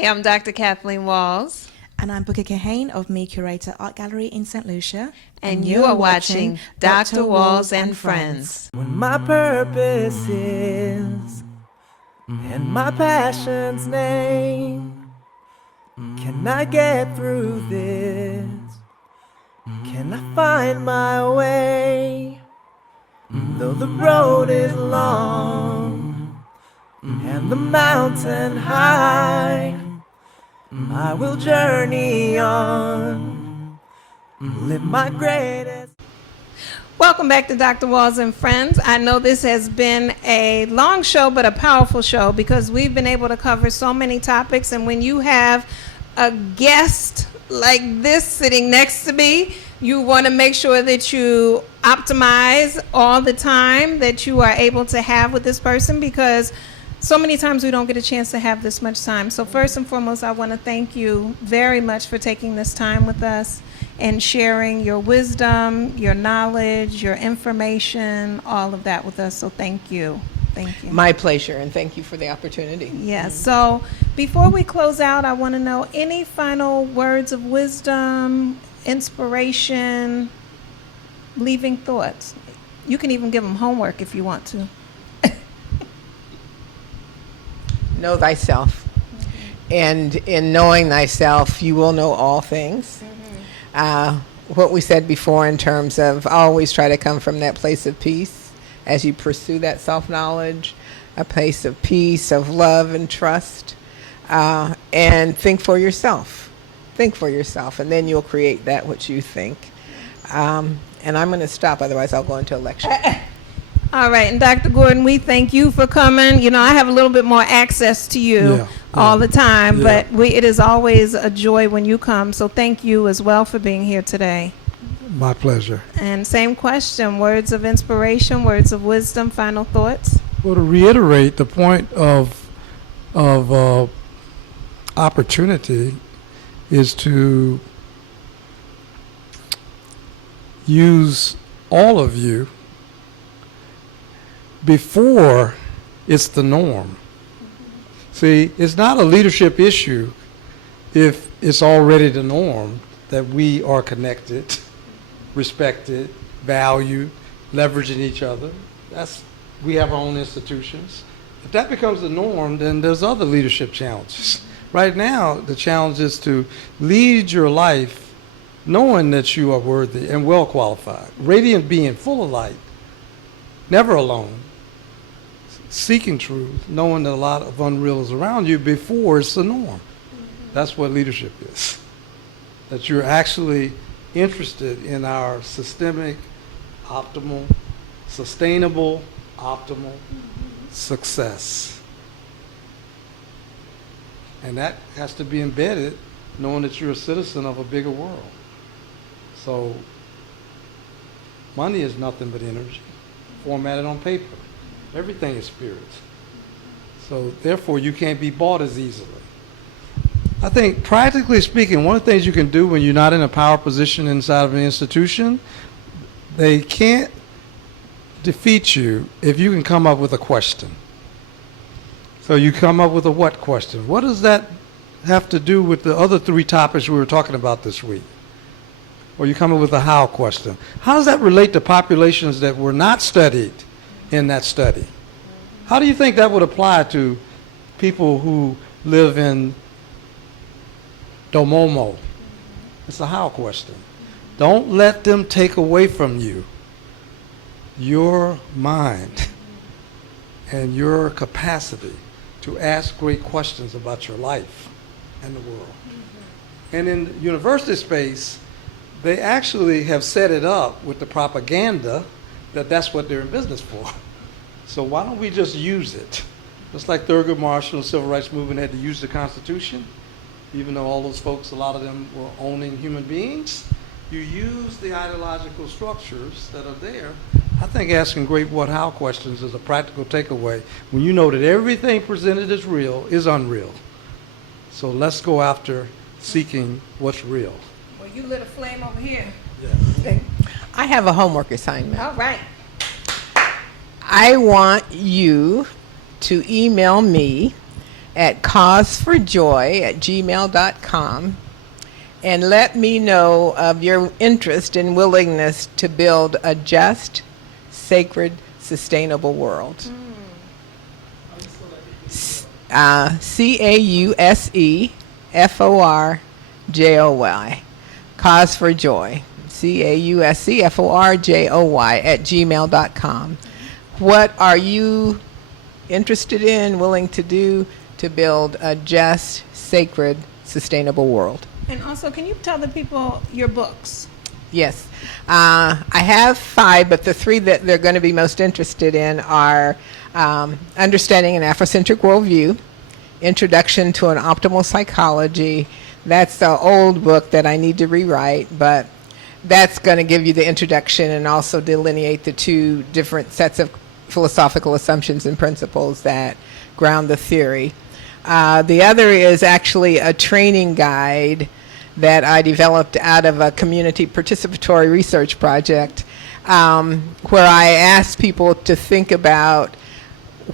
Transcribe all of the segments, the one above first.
Hi, I'm Dr. Kathleen Walls. And I'm Booker Kahane of Me Curator Art Gallery in St. Lucia. And you are watching Dr. Walls and Friends. When my purpose is and my passion's name, can I get through this? Can I find my way? Though the road is long and the mountain high, I will journey on, live my greatest. Welcome back to Dr. Walls and Friends. I know this has been a long show, but a powerful show because we've been able to cover so many topics. And when you have a guest like this sitting next to me, you want to make sure that you optimize all the time that you are able to have with this person, because so many times we don't get a chance to have this much time. So first and foremost, I want to thank you very much for taking this time with us and sharing your wisdom, your knowledge, your information, all of that with us. So thank you. Thank you. My pleasure, and thank you for the opportunity. Yes. So before we close out, I want to know any final words of wisdom, inspiration, leaving thoughts. You can even give them homework if you want to. Know thyself. And in knowing thyself, you will know all things. What we said before in terms of always try to come from that place of peace as you pursue that self-knowledge, a place of peace, of love and trust, and think for yourself. Think for yourself, and then you'll create that which you think. And I'm going to stop, otherwise I'll go into a lecture. All right, and Dr. Gordon, we thank you for coming. You know, I have a little bit more access to you all the time, but it is always a joy when you come. So thank you as well for being here today. My pleasure. And same question, words of inspiration, words of wisdom, final thoughts? Well, to reiterate the point of opportunity is to use all of you before it's the norm. See, it's not a leadership issue if it's already the norm that we are connected, respected, valued, leveraging each other. We have our own institutions. If that becomes the norm, then there's other leadership challenges. Right now, the challenge is to lead your life knowing that you are worthy and well qualified, radiant being, full of light, never alone, seeking truth, knowing that a lot of unreal is around you before it's the norm. That's what leadership is. That you're actually interested in our systemic, optimal, sustainable, optimal success. And that has to be embedded knowing that you're a citizen of a bigger world. So money is nothing but energy, formatted on paper. Everything is spirit. So therefore, you can't be bought as easily. I think, practically speaking, one of the things you can do when you're not in a power position inside of an institution, they can't defeat you if you can come up with a question. So you come up with a what question? What does that have to do with the other three topics we were talking about this week? Or you come up with a how question. How does that relate to populations that were not studied in that study? How do you think that would apply to people who live in Domomo? It's a how question. Don't let them take away from you your mind and your capacity to ask great questions about your life and the world. And in the university space, they actually have set it up with the propaganda that that's what they're in business for. So why don't we just use it? Just like Thurgood Marshall and the Civil Rights Movement had to use the Constitution, even though all those folks, a lot of them were owning human beings, you use the ideological structures that are there. I think asking great what how questions is a practical takeaway when you know that everything presented as real is unreal. So let's go after seeking what's real. Well, you lit a flame over here. Yes. I have a homework assignment. All right. I want you to email me at causeforjoy@gmail.com and let me know of your interest and willingness to build a just, sacred, sustainable world. CAUSEFORJOY. Cause for Joy. CAUSEFORJOY @gmail.com. What are you interested in, willing to do to build a just, sacred, sustainable world? And also, can you tell the people your books? Yes. I have 5, but the 3 that they're going to be most interested in are Understanding an Afrocentric Worldview, Introduction to an Optimal Psychology. That's the old book that I need to rewrite, but that's going to give you the introduction and also delineate the 2 different sets of philosophical assumptions and principles that ground the theory. The other is actually a training guide that I developed out of a community participatory research project where I asked people to think about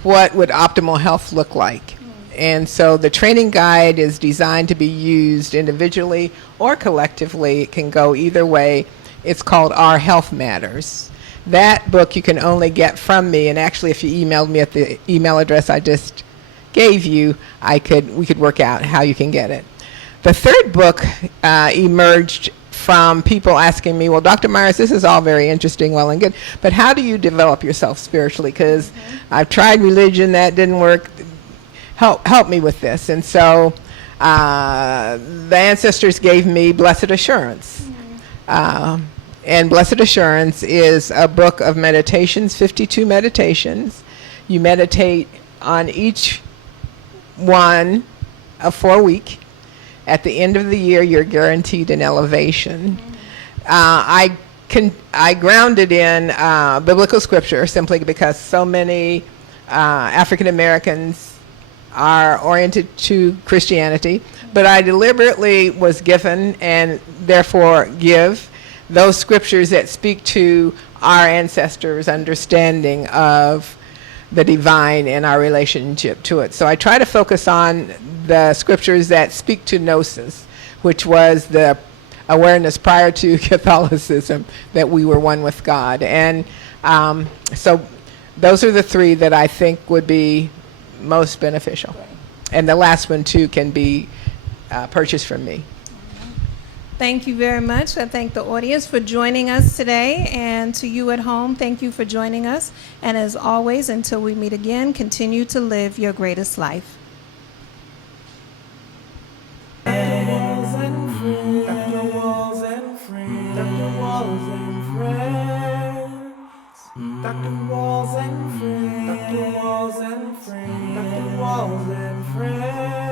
what would optimal health look like. And so the training guide is designed to be used individually or collectively. It can go either way. It's called Our Health Matters. That book you can only get from me, and actually if you emailed me at the email address I just gave you, we could work out how you can get it. The third book emerged from people asking me, well, Dr. Myeres, this is all very interesting, well and good, but how do you develop yourself spiritually? Because I've tried religion, that didn't work. Help me with this. And so the ancestors gave me Blessed Assurance. And Blessed Assurance is a book of meditations, 52 meditations. You meditate on each one for a week. At the end of the year, you're guaranteed an elevation. I grounded in biblical scripture simply because so many African Americans are oriented to Christianity, but I deliberately was given and therefore give those scriptures that speak to our ancestors' understanding of the divine and our relationship to it. So I try to focus on the scriptures that speak to gnosis, which was the awareness prior to Catholicism that we were one with God. And so those are the 3 that I think would be most beneficial. And the last one, too, can be purchased from me. Thank you very much. I thank the audience for joining us today, and to you at home, thank you for joining us. And as always, until we meet again, continue to live your greatest life. Dr. Walls and friends. Dr. Walls and friends. Dr. Walls and friends. Dr. Walls and friends. Dr. Walls and friends. Dr. Walls and friends.